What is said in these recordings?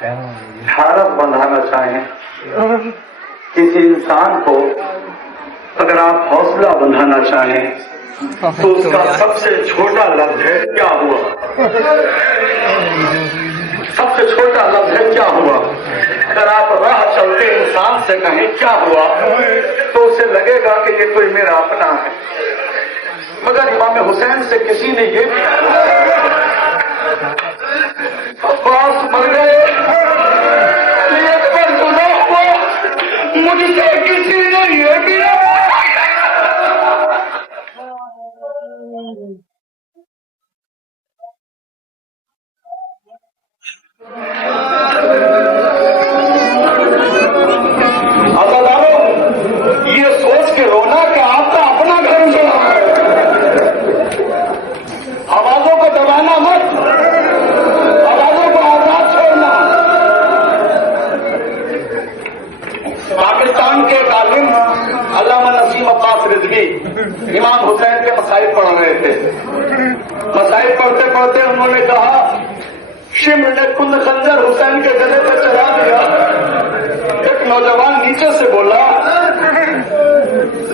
ढाढ़स बंधाना चाहें किसी इंसान को, अगर आप हौसला बंधाना चाहें तो उसका सबसे छोटा लफ्ज है क्या हुआ। सबसे छोटा लफ्ज है क्या हुआ। अगर आप राह चलते इंसान से कहें क्या हुआ तो उसे लगेगा कि ये कोई मेरा अपना है। मगर इमाम हुसैन से किसी ने ये भी अब्बास मर गए, अकबर गुनाह हुआ, मुझसे किसी ने ये भी ये सोच के रोना कि आपका अपना घर जला है। आवाजों को दबाना मत, आवाजों को आजाद छोड़ना। पाकिस्तान के एक आलिम अल्लामा नसीम अब्बास रिजवी इमाम हुसैन के मसाइल पढ़ रहे थे। मसाइल पढ़ते पढ़ते उन्होंने कहा, शिम्र ने कुंद खंजर हुसैन के गले पर चढ़ा दिया। एक नौजवान नीचे से बोला,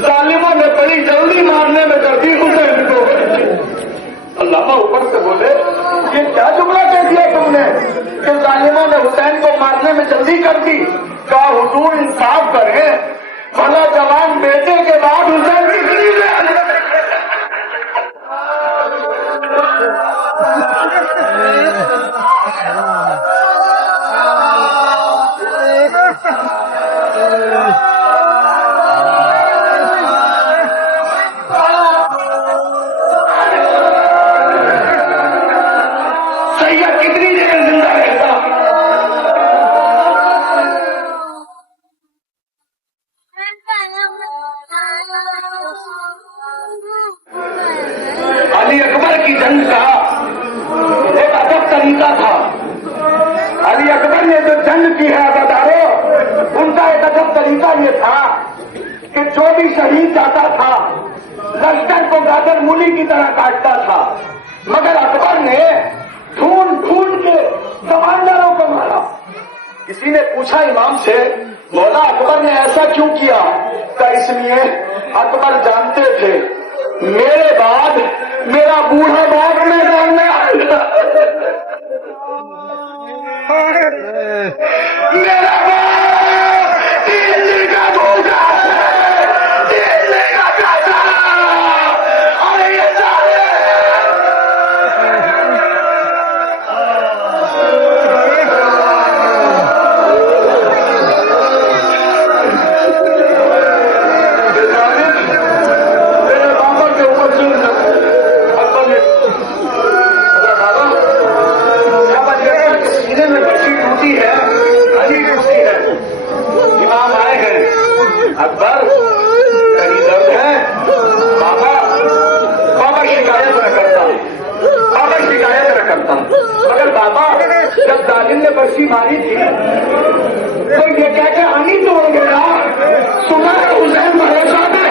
जालिमों ने बड़ी जल्दी मारने में कर दी हुसैन को। अल्लामा ऊपर से बोले, ये क्या जुमला कह दिया तुमने कि जालिमों ने हुसैन को मारने में जल्दी कर दी। कहा, हुजूर इंसाफ करें, भला जवान बेटे के बाद हुसैन की गरीब है। सैयद कितनी देर जिंदा रहता। अली अकबर की जंग का एक अदब तरीका था। अली अकबर ने जो जंग की है अदादारों, उनका एक अदब तरीका ये था कि जो भी शहीद जाता था लश्कर को गाजर मूली की तरह काटता था। मगर अकबर ने ढूंढ ढूंढ के कमांडरों को मारा। किसी ने पूछा इमाम से, मौला अकबर ने ऐसा क्यों किया? का इसलिए अकबर जानते थे मेरे बाद मेरा बूढ़ा बाप मैदान में आएगा। मेरा बाप दिल्ली का बूढ़ा है, दिल्ली का काका। अरे ये अकबर कहीं दर्द है? बाबा शिकायत न करता, बाबा शिकायत न करता। मगर बाबा जब जालिम ने बर्सी मारी थी तो ये कह के आनी तोड़ गया, सुना है हुसैन परेशान है।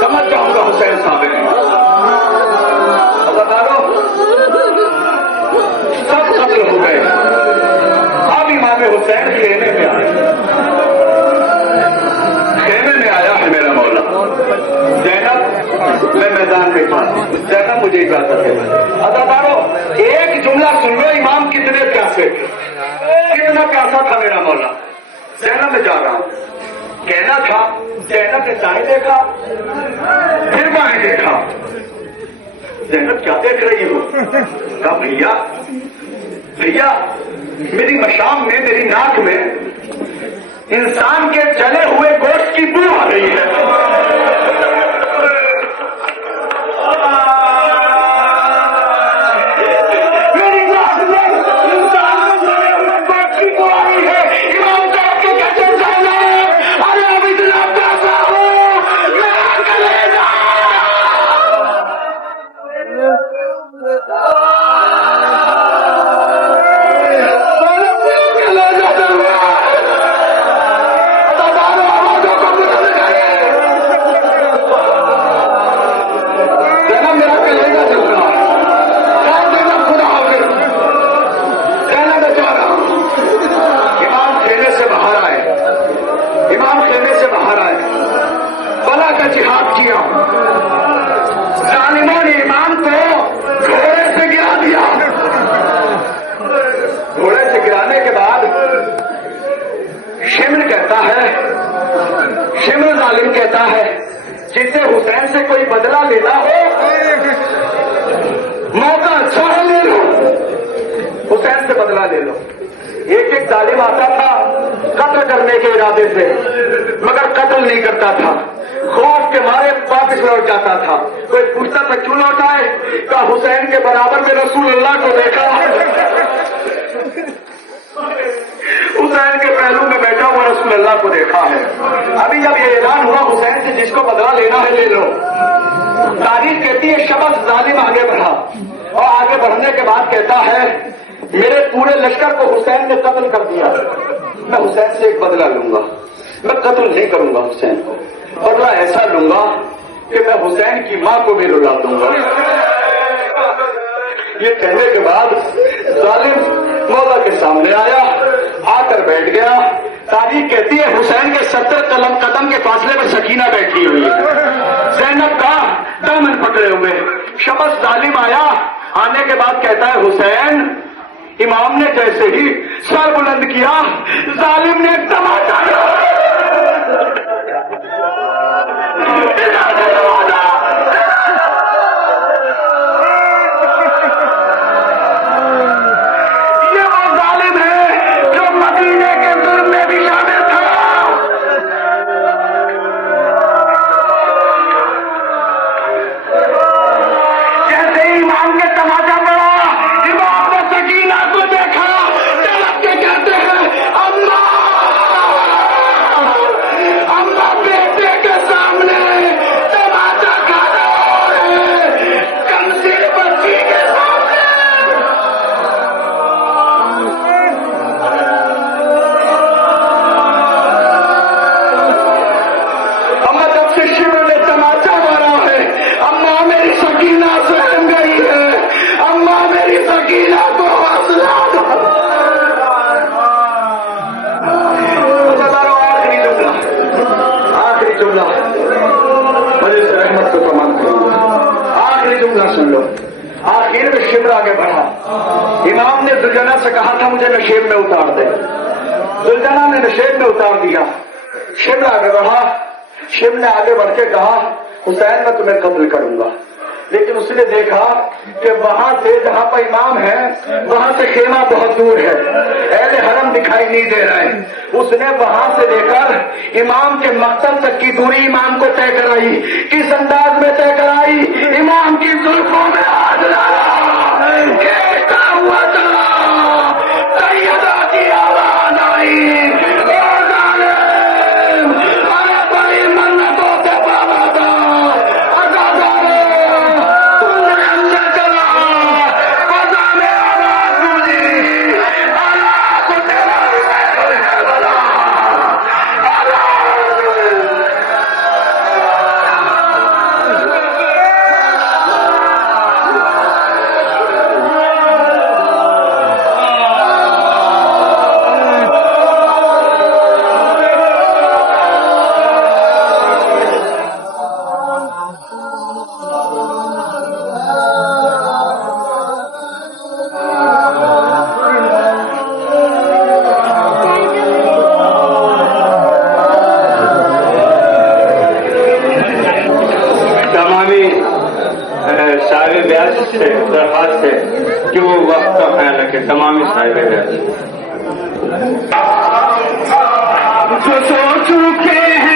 समझ जाऊंगा हुसैन साहब सब खत्म हो गए। अब इमाम हुसैन खेमे में आए, खेमे में आया है मेरा मौला। जैनब मैं मैदान में था, जैनब मुझे इजाजत है। अदादारों एक जुमला सुन लो, इमाम कितने प्यासे, कितना प्यासा था मेरा मौला। जैनब में जा रहा हूं, कहना था, जैनब ने दाएं देखा फिर बाएं देखा। जैनब क्या देख रही हो? कहा, भैया भैया मेरी मशाम में, मेरी नाक में इंसान के जले हुए गोश्त की बू आ रही है। मेरी नाक में इंसान के जले हुए गोश्त की बू आ रही है। इमाम साहब के कैसे जाना है? अरे अभी इतना प्यासा हूं, मेरा कलेजा। कलेजा शिमर कहता है, शिमर जालिम कहता है, जिसे हुसैन से कोई बदला लेना हो मौका अच्छा है ले लो, हुसैन से बदला ले लो। एक एक जालिम आता था कत्ल करने के इरादे से, मगर कत्ल नहीं करता था, खौफ के मारे वापिस लौट जाता था। कोई पूछता था क्यों लौट आए, क्या हुसैन के बराबर में रसूल अल्लाह को देखा, हुसैन के पहलू में बैठा हुआ रसूल अल्लाह को देखा है। अभी जब ये ऐलान हुआ हुसैन से जिसको बदला लेना है ले लो, तारीख कहती है शबस जालिम आगे बढ़ा, और आगे बढ़ने के बाद कहता है मेरे पूरे लश्कर को हुसैन ने कत्ल कर दिया, मैं हुसैन से एक बदला लूंगा, मैं कत्ल नहीं करूंगा हुसैन को, बदला ऐसा लूंगा कि मैं हुसैन की मां को भी रुला दूंगा। ये कहने के बाद जालिम मौला के सामने आया, आकर बैठ गया। तारीख कहती है हुसैन के 70 कदम के फासले पर सकीना बैठी हुई है, ज़ैनब का दामन पकड़े हुए। शबस जालिम आया, आने के बाद कहता है हुसैन, इमाम ने जैसे ही सर बुलंद किया जालिम ने तमाचा ये वो जालिम है जो मदीने के जुल्म में भी शामिल था। जैसे ही इमाम के तमाचा पड़ा, इमाम ने सकीना को देखा, तड़प के कहते हैं अम्मा, अम्मा बेटे के सामने तमाचा खा रहे हैं, कमसीर बच्ची के सामने। अम्मा जब से शिव ने तमाचा मारा है, अम्मा मेरी सकीना सहम गई है, अम्मा मेरी सकीना को हौसला दो। आखिरी जुमला बड़े से रहमत को तमाम करूंगा, आखिरी जुमला सुन लो। आखिर में शिमर आगे बढ़ा, इमाम ने दुलजना से कहा था मुझे नशेब में उतार दे, दुलजना ने नशेब में उतार दिया। शिमर आगे बढ़ा, शिमर ने आगे बढ़ के कहा हुसैन मैं तुम्हें कत्ल करूंगा, लेकिन उसने देखा कि वहां से जहां पर इमाम है वहां से खेमा बहुत दूर है, अहले हरम दिखाई नहीं दे रहे। उसने वहां से लेकर इमाम के मकसद तक की दूरी इमाम को तय कराई। किस अंदाज में तय कराई, इमाम की जुल्फों में हाथ डाला, खेचता हुआ चला, सैयदा की आवाज आई, अरे बड़ी मन्नतों से पाला था, साहिब व्यास से दरखास्त है कि वो वक्त का ख्याल रखे, तमाम साहिब व्यास जो सो चुके हैं